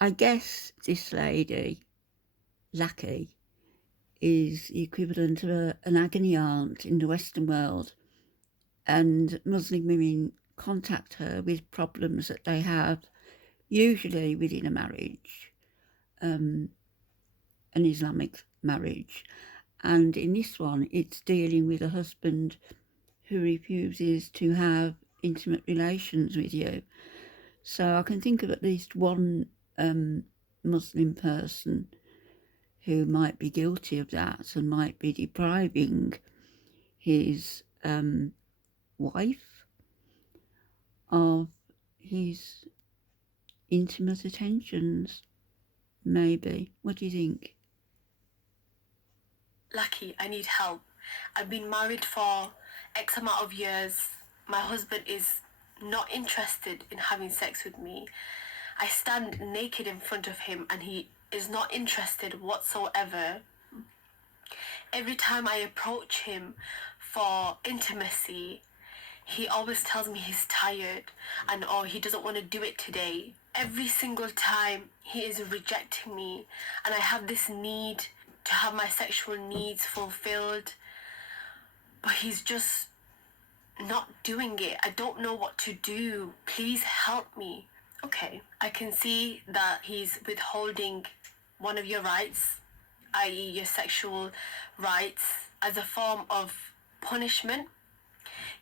I guess this lady, Lucky, is the equivalent of an agony aunt in the Western world, and Muslim women contact her with problems that they have, usually within a marriage, an Islamic marriage. And in this one, it's dealing with a husband who refuses to have intimate relations with you. So I can think of at least one Muslim person who might be guilty of that and might be depriving his wife of his intimate attentions, maybe. What do you think? Lucky, I need help. I've been married for X amount of years. My husband is not interested in having sex with me. I stand naked in front of him and he is not interested whatsoever. Every time I approach him for intimacy, he always tells me he's tired and he doesn't want to do it today. Every single time he is rejecting me, and I have this need to have my sexual needs fulfilled, but he's just not doing it. I don't know what to do. Please help me. Okay, I can see that he's withholding one of your rights, i.e. your sexual rights, as a form of punishment.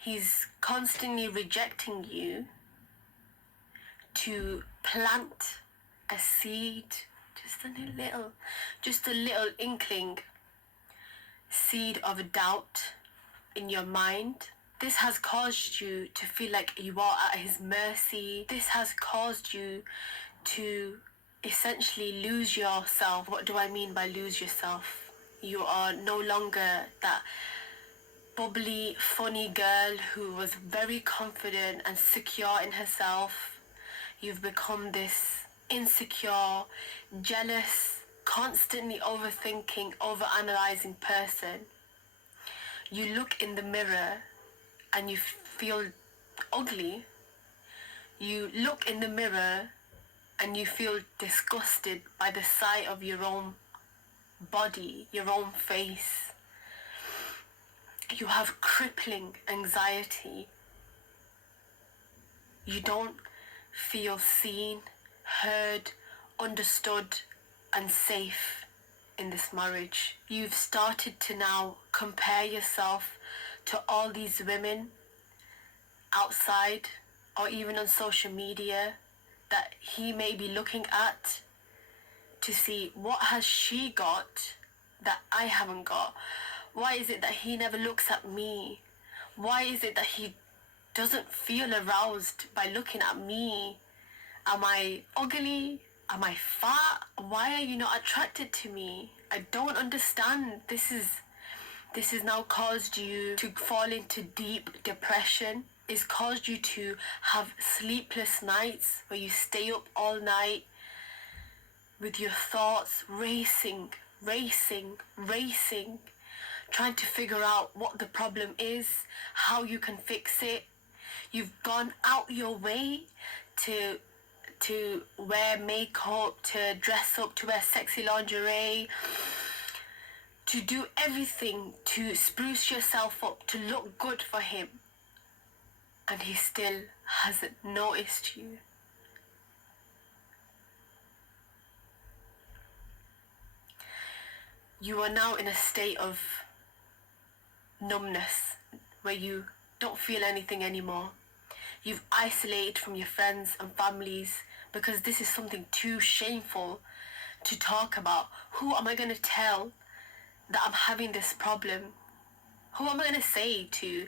He's constantly rejecting you to plant a seed, just a little inkling seed of doubt in your mind. This has caused you to feel like you are at his mercy. This has caused you to essentially lose yourself. What do I mean by lose yourself? You are no longer that bubbly, funny girl who was very confident and secure in herself. You've become this insecure, jealous, constantly overthinking, overanalyzing person. You look in the mirror and you feel ugly. You look in the mirror and you feel disgusted by the sight of your own body, your own face. You have crippling anxiety. You don't feel seen, heard, understood, and safe in this marriage. You've started to now compare yourself to all these women outside or even on social media that he may be looking at to see what has she got that I haven't got. Why is it that he never looks at me? Why is it that he doesn't feel aroused by looking at me? Am I ugly? Am I fat? Why are you not attracted to me? I don't understand. This has now caused you to fall into deep depression. It's caused you to have sleepless nights where you stay up all night with your thoughts racing, trying to figure out what the problem is, how you can fix it. You've gone out your way to wear makeup, to dress up, to wear sexy lingerie, to do everything to spruce yourself up, to look good for him. And he still hasn't noticed you. You are now in a state of numbness where you don't feel anything anymore. You've isolated from your friends and families because this is something too shameful to talk about. Who am I going to tell that I'm having this problem? Who am I going to say to,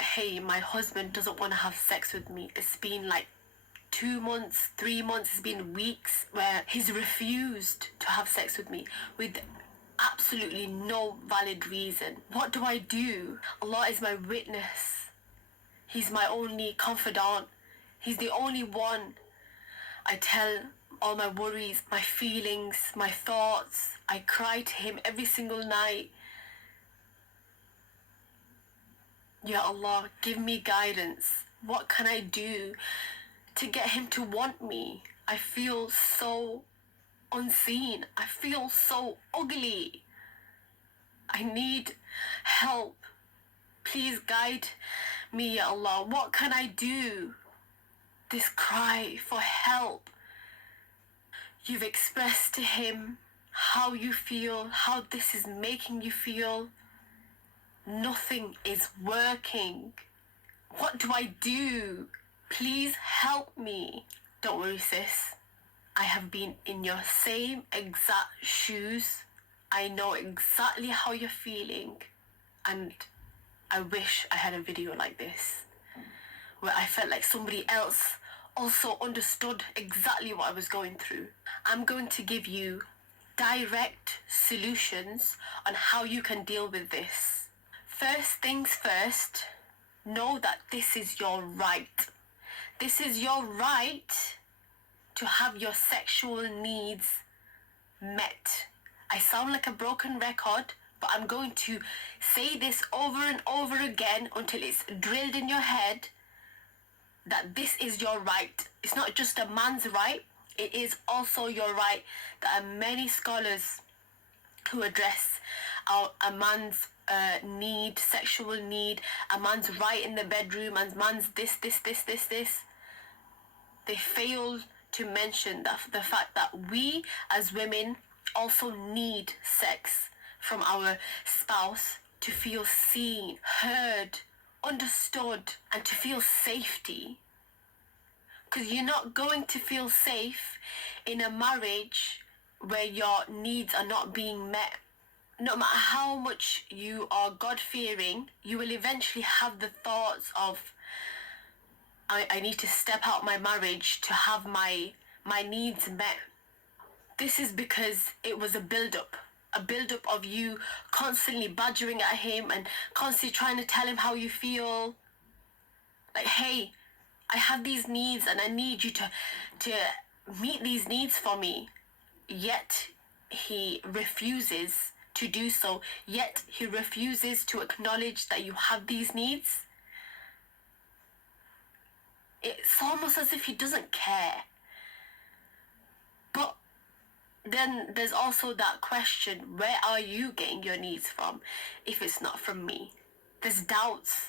hey, my husband doesn't want to have sex with me? It's been like 2 months, 3 months, it's been weeks where he's refused to have sex with me with absolutely no valid reason. What do I do? Allah is my witness. He's my only confidant. He's the only one I tell all my worries, my feelings, my thoughts. I cry to him every single night. Ya Allah, give me guidance. What can I do to get him to want me? I feel so unseen. I feel so ugly. I need help. Please guide me, Ya Allah. What can I do? This cry for help. You've expressed to him how you feel, how this is making you feel. Nothing is working. What do I do? Please help me. Don't worry, sis. I have been in your same exact shoes. I know exactly how you're feeling. And I wish I had a video like this, where I felt like somebody else also understood exactly what I was going through. I'm going to give you direct solutions on how you can deal with this. First things first, know that this is your right. This is your right to have your sexual needs met. I sound like a broken record, but I'm going to say this over and over again until it's drilled in your head that this is your right. It's not just a man's right, it is also your right. There are many scholars who address a man's need, sexual need, a man's right in the bedroom, and man's this. They fail to mention the fact that we as women also need sex from our spouse to feel seen, heard, understood, and to feel safety. Because you're not going to feel safe in a marriage where your needs are not being met. No matter how much you are God-fearing, you will eventually have the thoughts of, I need to step out my marriage to have my needs met. This is because it was a build-up of you constantly badgering at him and constantly trying to tell him how you feel. Like, hey, I have these needs and I need you to meet these needs for me. Yet he refuses to do so. Yet he refuses to acknowledge that you have these needs. It's almost as if he doesn't care. But then there's also that question, where are you getting your needs from if it's not from me? There's doubts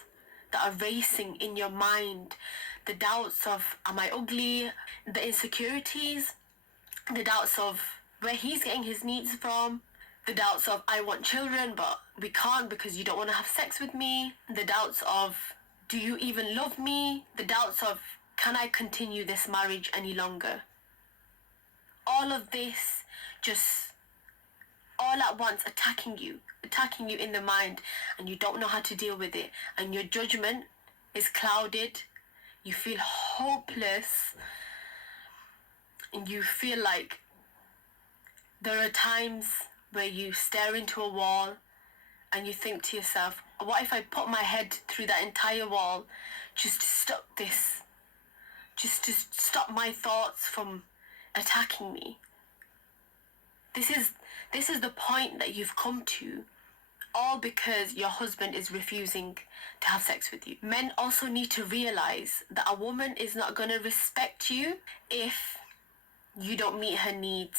that are racing in your mind. The doubts of, am I ugly? The insecurities. The doubts of where he's getting his needs from. The doubts of, I want children but we can't because you don't want to have sex with me. The doubts of, do you even love me? The doubts of, can I continue this marriage any longer? All of this just all at once attacking you in the mind, and you don't know how to deal with it, and your judgment is clouded. You feel hopeless, and you feel like there are times where you stare into a wall and you think to yourself, what if I put my head through that entire wall just to stop this? Just to stop my thoughts from attacking me. This is the point that you've come to, all because your husband is refusing to have sex with you. Men also need to realize that a woman is not going to respect you if you don't meet her needs.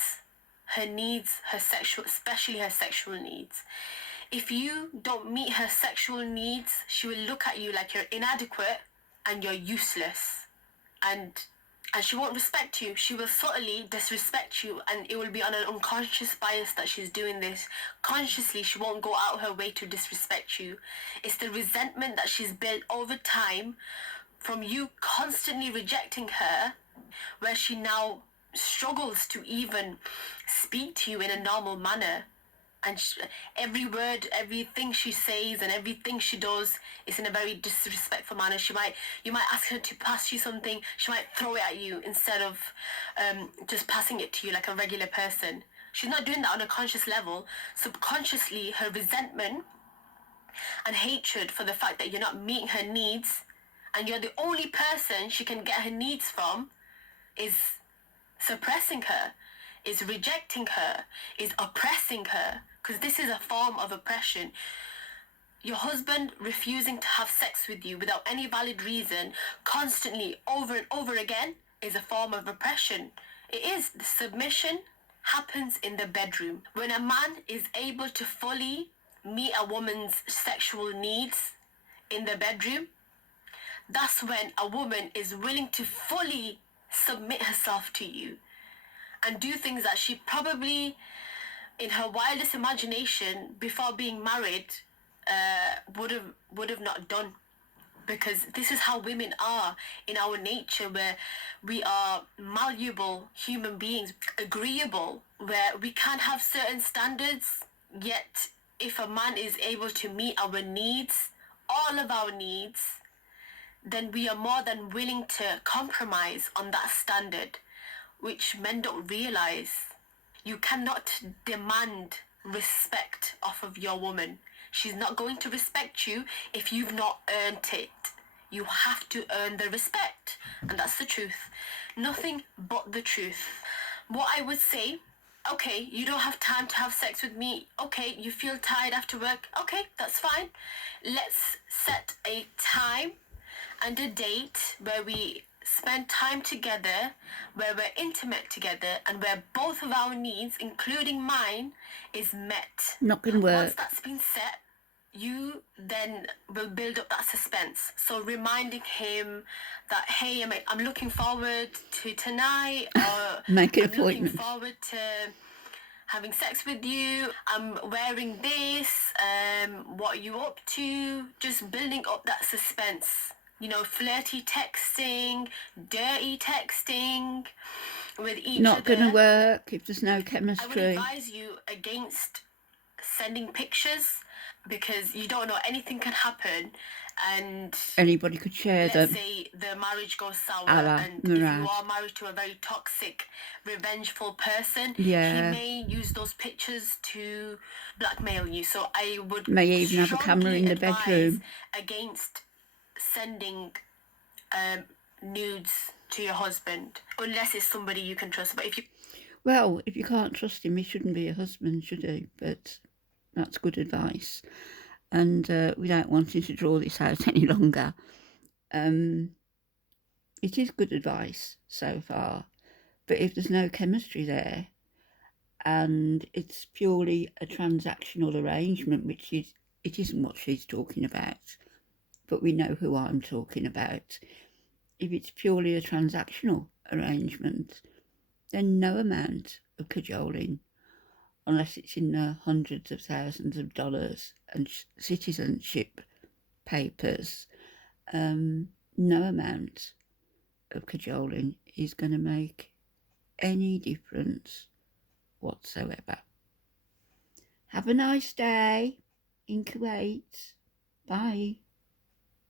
Her needs, her sexual, especially her sexual needs. If you don't meet her sexual needs, she will look at you like you're inadequate and you're useless. And she won't respect you. She will subtly disrespect you, and it will be on an unconscious bias that she's doing this. Consciously, she won't go out her way to disrespect you. It's the resentment that she's built over time from you constantly rejecting her, where she now struggles to even speak to you in a normal manner. And every word, everything she says and everything she does is in a very disrespectful manner. You might ask her to pass you something, she might throw it at you instead of just passing it to you like a regular person. She's not doing that on a conscious level. Subconsciously, her resentment and hatred for the fact that you're not meeting her needs and you're the only person she can get her needs from is suppressing her, is rejecting her, is oppressing her, because this is a form of oppression. Your husband refusing to have sex with you without any valid reason, constantly, over and over again, is a form of oppression. It is. The submission happens in the bedroom. When a man is able to fully meet a woman's sexual needs in the bedroom, that's when a woman is willing to fully submit herself to you and do things that she probably, in her wildest imagination, before being married, would have not done. Because this is how women are in our nature, where we are malleable human beings, agreeable, where we can't have certain standards, yet if a man is able to meet our needs, all of our needs, then we are more than willing to compromise on that standard, which men don't realize. You cannot demand respect off of your woman. She's not going to respect you if you've not earned it. You have to earn the respect. And that's the truth. Nothing but the truth. What I would say, okay, you don't have time to have sex with me. Okay, you feel tired after work. Okay, that's fine. Let's set a time and a date where we spend time together, where we're intimate together, and where both of our needs, including mine, is met. Not going to work. Once that's been set, you then will build up that suspense. So reminding him that, hey, I'm looking forward to tonight, or Make an I'm looking appointment. forward to having sex with you, I'm wearing this, what are you up to? Just building up that suspense. You know, flirty texting, dirty texting with each Not other. going to work if there's no I would chemistry. advise you against sending pictures, because you don't know, anything can happen, and Anybody could share let's them. say the marriage goes sour, A la and if Murad. you are married to a very toxic, revengeful person, Yeah. he may use those pictures to blackmail you. So I would May even have a camera in the advise bedroom. against sending nudes to your husband, unless it's somebody you can trust. But if you Well, if you can't trust him, he shouldn't be a husband, should he? But that's good advice. And without wanting to draw this out any longer, it is good advice so far. But if there's no chemistry there, and it's purely a transactional arrangement, which is, it isn't what she's talking about, but we know who I'm talking about. If it's purely a transactional arrangement, then no amount of cajoling, unless it's in the hundreds of thousands of dollars and citizenship papers, no amount of cajoling is going to make any difference whatsoever. Have a nice day in Kuwait. Bye.